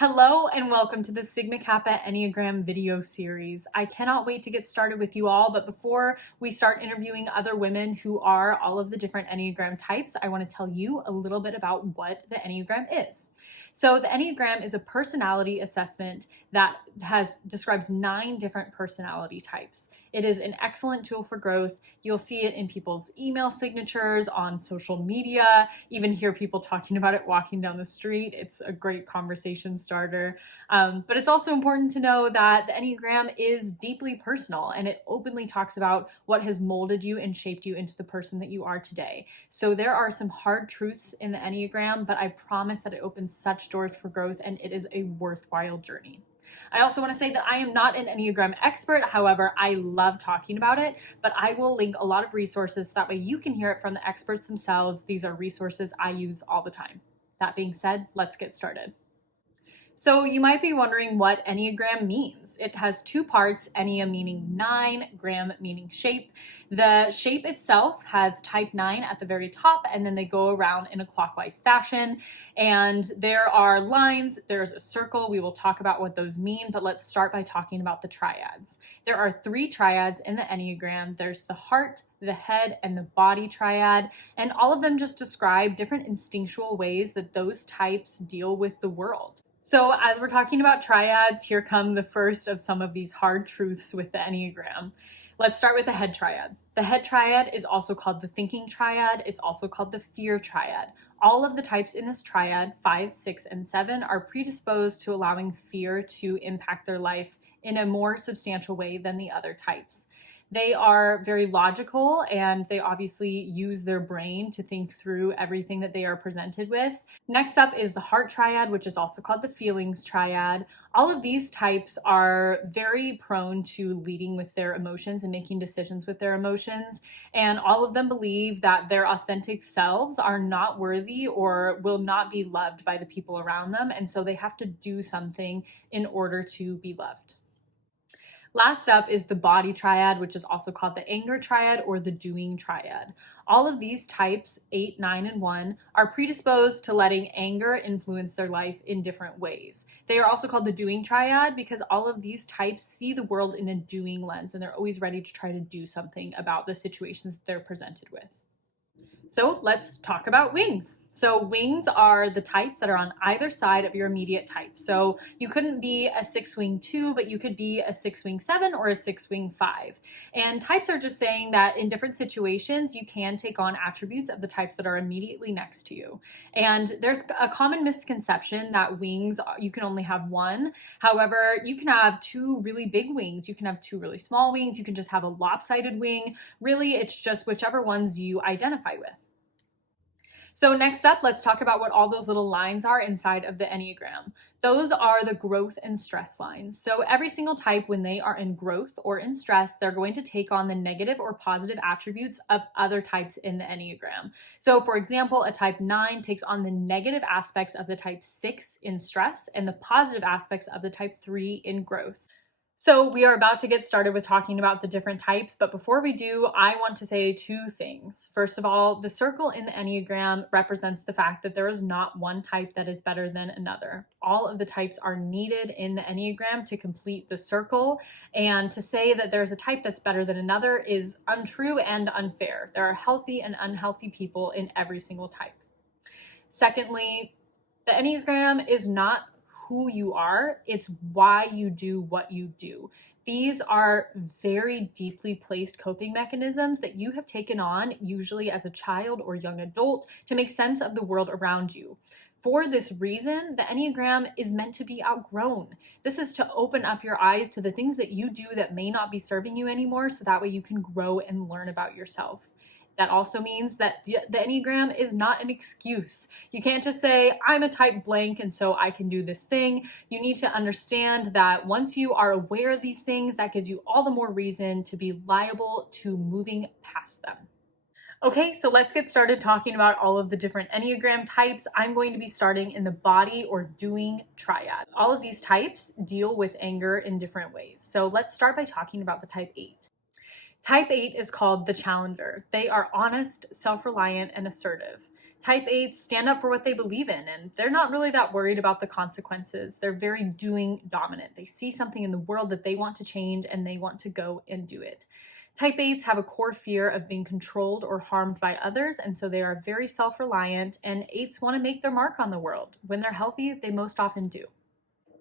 Hello and welcome to the Sigma Kappa Enneagram video series. I cannot wait to get started with you all, but before we start interviewing other women who are all of the different Enneagram types, I want to tell you a little bit about what the Enneagram is. So the Enneagram is a personality assessment that describes 9 different personality types. It is an excellent tool for growth. You'll see it in people's email signatures, on social media, even hear people talking about it walking down the street. It's a great conversation starter. But it's also important to know that the Enneagram is deeply personal and it openly talks about what has molded you and shaped you into the person that you are today. So there are some hard truths in the Enneagram, but I promise that it opens such doors for growth and it is a worthwhile journey. I also want to say that I am not an Enneagram expert. However, I love talking about it, but I will link a lot of resources so that way you can hear it from the experts themselves. These are resources I use all the time. That being said, let's get started. So you might be wondering what Enneagram means. It has 2 parts, Ennea meaning 9, gram meaning shape. The shape itself has type 9 at the very top, and then they go around in a clockwise fashion. And there are lines, there's a circle. We will talk about what those mean, but let's start by talking about the triads. There are 3 triads in the Enneagram. There's the heart, the head, and the body triad, and all of them just describe different instinctual ways that those types deal with the world. So as we're talking about triads, here come the first of some of these hard truths with the Enneagram. Let's start with the head triad. The head triad is also called the thinking triad. It's also called the fear triad. All of the types in this triad, 5, 6, and 7, are predisposed to allowing fear to impact their life in a more substantial way than the other types. They are very logical and they obviously use their brain to think through everything that they are presented with. Next up is the heart triad, which is also called the feelings triad. All of these types are very prone to leading with their emotions and making decisions with their emotions. And all of them believe that their authentic selves are not worthy or will not be loved by the people around them. And so they have to do something in order to be loved. Last up is the body triad, which is also called the anger triad or the doing triad. All of these types, 8, 9, and 1, are predisposed to letting anger influence their life in different ways. They are also called the doing triad because all of these types see the world in a doing lens and they're always ready to try to do something about the situations that they're presented with. So let's talk about wings. So wings are the types that are on either side of your immediate type. So you couldn't be a 6-wing 2, but you could be a 6-wing 7 or a 6-wing 5. And types are just saying that in different situations, you can take on attributes of the types that are immediately next to you. And there's a common misconception that wings, you can only have one. However, you can have 2 really big wings. You can have 2 really small wings. You can just have a lopsided wing. Really, it's just whichever ones you identify with. So next up, let's talk about what all those little lines are inside of the Enneagram. Those are the growth and stress lines. So every single type, when they are in growth or in stress, they're going to take on the negative or positive attributes of other types in the Enneagram. So for example, a type 9 takes on the negative aspects of the type 6 in stress and the positive aspects of the type 3 in growth. So we are about to get started with talking about the different types, but before we do, I want to say 2 things. First of all, the circle in the Enneagram represents the fact that there is not one type that is better than another. All of the types are needed in the Enneagram to complete the circle, and to say that there's a type that's better than another is untrue and unfair. There are healthy and unhealthy people in every single type. Secondly, the Enneagram is not who you are, it's why you do what you do. These are very deeply placed coping mechanisms that you have taken on, usually as a child or young adult, to make sense of the world around you. For this reason, the Enneagram is meant to be outgrown. This is to open up your eyes to the things that you do that may not be serving you anymore, so that way you can grow and learn about yourself. That also means that the Enneagram is not an excuse. You can't just say, I'm a type blank and so I can do this thing. You need to understand that once you are aware of these things, that gives you all the more reason to be liable to moving past them. Okay, so let's get started talking about all of the different Enneagram types. I'm going to be starting in the body or doing triad. All of these types deal with anger in different ways. So let's start by talking about the type 8. Type 8 is called the challenger. They are honest, self-reliant, and assertive. Type 8s stand up for what they believe in, and they're not really that worried about the consequences. They're very doing dominant. They see something in the world that they want to change, and they want to go and do it. Type 8s have a core fear of being controlled or harmed by others, and so they are very self-reliant, and 8s want to make their mark on the world. When they're healthy, they most often do.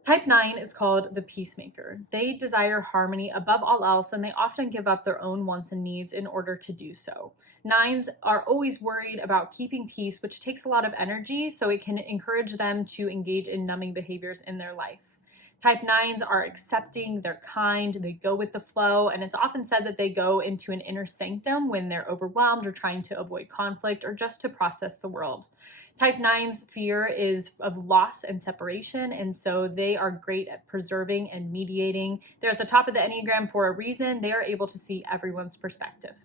Type 9 is called the peacemaker. They desire harmony above all else, and they often give up their own wants and needs in order to do so. 9s are always worried about keeping peace, which takes a lot of energy, so it can encourage them to engage in numbing behaviors in their life. Type 9s are accepting, they're kind, they go with the flow, and it's often said that they go into an inner sanctum when they're overwhelmed or trying to avoid conflict or just to process the world. Type 9's fear is of loss and separation, and so they are great at preserving and mediating. They're at the top of the Enneagram for a reason. They are able to see everyone's perspective.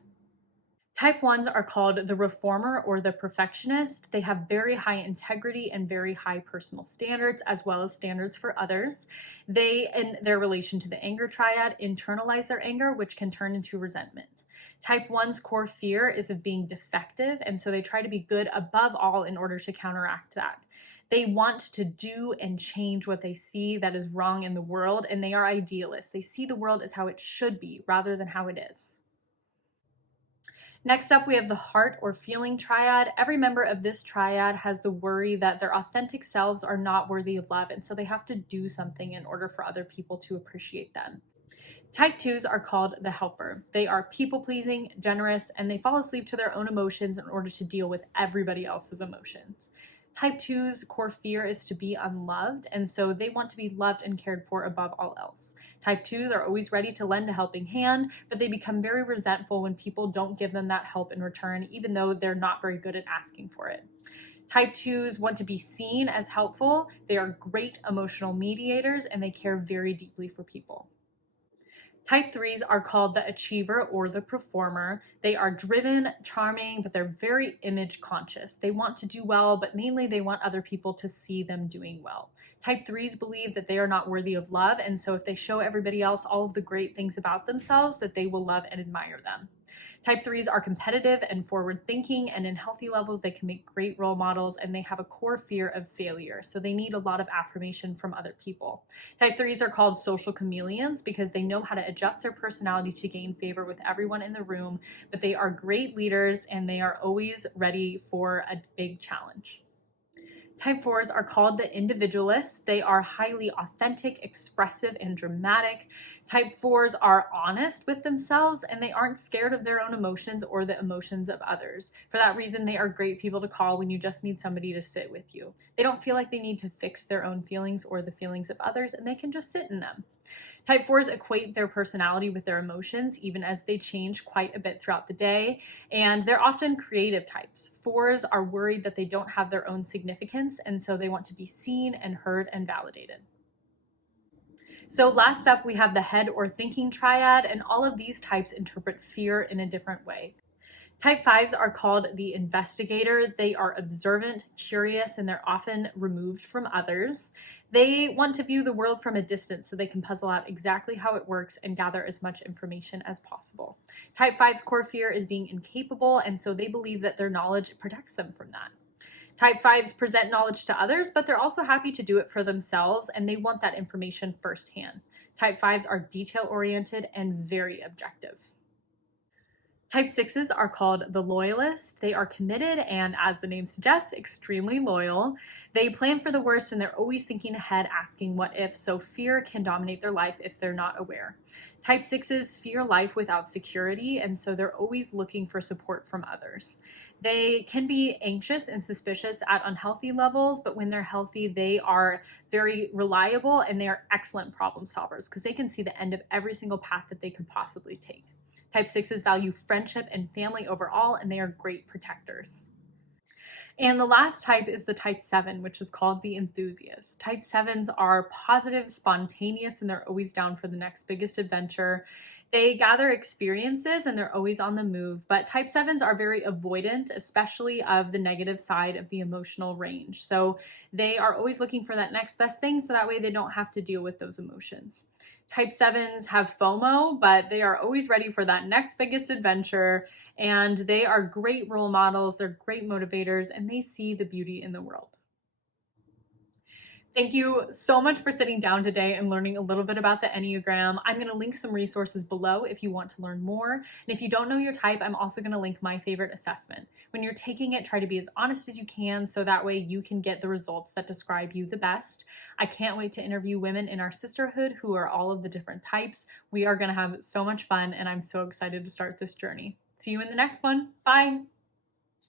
Type 1s are called the reformer or the perfectionist. They have very high integrity and very high personal standards, as well as standards for others. They, in their relation to the anger triad, internalize their anger, which can turn into resentment. Type 1's core fear is of being defective, and so they try to be good above all in order to counteract that. They want to do and change what they see that is wrong in the world, and they are idealists. They see the world as how it should be rather than how it is. Next up, we have the heart or feeling triad. Every member of this triad has the worry that their authentic selves are not worthy of love, and so they have to do something in order for other people to appreciate them. Type 2s are called the helper. They are people-pleasing, generous, and they fall asleep to their own emotions in order to deal with everybody else's emotions. Type 2's core fear is to be unloved, and so they want to be loved and cared for above all else. Type 2s are always ready to lend a helping hand, but they become very resentful when people don't give them that help in return, even though they're not very good at asking for it. Type 2s want to be seen as helpful. They are great emotional mediators, and they care very deeply for people. Type 3s are called the achiever or the performer. They are driven, charming, but they're very image conscious. They want to do well, but mainly they want other people to see them doing well. Type 3s believe that they are not worthy of love, and so if they show everybody else all of the great things about themselves, that they will love and admire them. Type 3s are competitive and forward-thinking, and in healthy levels, they can make great role models, and they have a core fear of failure, so they need a lot of affirmation from other people. Type 3s are called social chameleons because they know how to adjust their personality to gain favor with everyone in the room, but they are great leaders, and they are always ready for a big challenge. Type 4s are called the individualists. They are highly authentic, expressive, and dramatic. Type 4s are honest with themselves, and they aren't scared of their own emotions or the emotions of others. For that reason, they are great people to call when you just need somebody to sit with you. They don't feel like they need to fix their own feelings or the feelings of others, and they can just sit in them. Type 4s equate their personality with their emotions, even as they change quite a bit throughout the day, and they're often creative types. 4s are worried that they don't have their own significance, and so they want to be seen and heard and validated. So last up, we have the head or thinking triad, and all of these types interpret fear in a different way. Type 5s are called the investigator. They are observant, curious, and they're often removed from others. They want to view the world from a distance so they can puzzle out exactly how it works and gather as much information as possible. Type 5's core fear is being incapable, and so they believe that their knowledge protects them from that. Type 5s present knowledge to others, but they're also happy to do it for themselves, and they want that information firsthand. Type 5s are detail-oriented and very objective. Type 6s are called the loyalist. They are committed and, as the name suggests, extremely loyal. They plan for the worst and they're always thinking ahead, asking what if, so fear can dominate their life if they're not aware. Type 6s fear life without security, and so they're always looking for support from others. They can be anxious and suspicious at unhealthy levels, but when they're healthy, they are very reliable and they are excellent problem solvers because they can see the end of every single path that they could possibly take. Type 6s value friendship and family overall, and they are great protectors. And the last type is the type 7, which is called the enthusiast. Type 7s are positive, spontaneous, and they're always down for the next biggest adventure. They gather experiences and they're always on the move, but type 7s are very avoidant, especially of the negative side of the emotional range. So they are always looking for that next best thing so that way they don't have to deal with those emotions. Type 7s have FOMO, but they are always ready for that next biggest adventure, and they are great role models, they're great motivators, and they see the beauty in the world. Thank you so much for sitting down today and learning a little bit about the Enneagram. I'm going to link some resources below if you want to learn more. And if you don't know your type, I'm also going to link my favorite assessment. When you're taking it, try to be as honest as you can so that way you can get the results that describe you the best. I can't wait to interview women in our sisterhood who are all of the different types. We are going to have so much fun, and I'm so excited to start this journey. See you in the next one. Bye.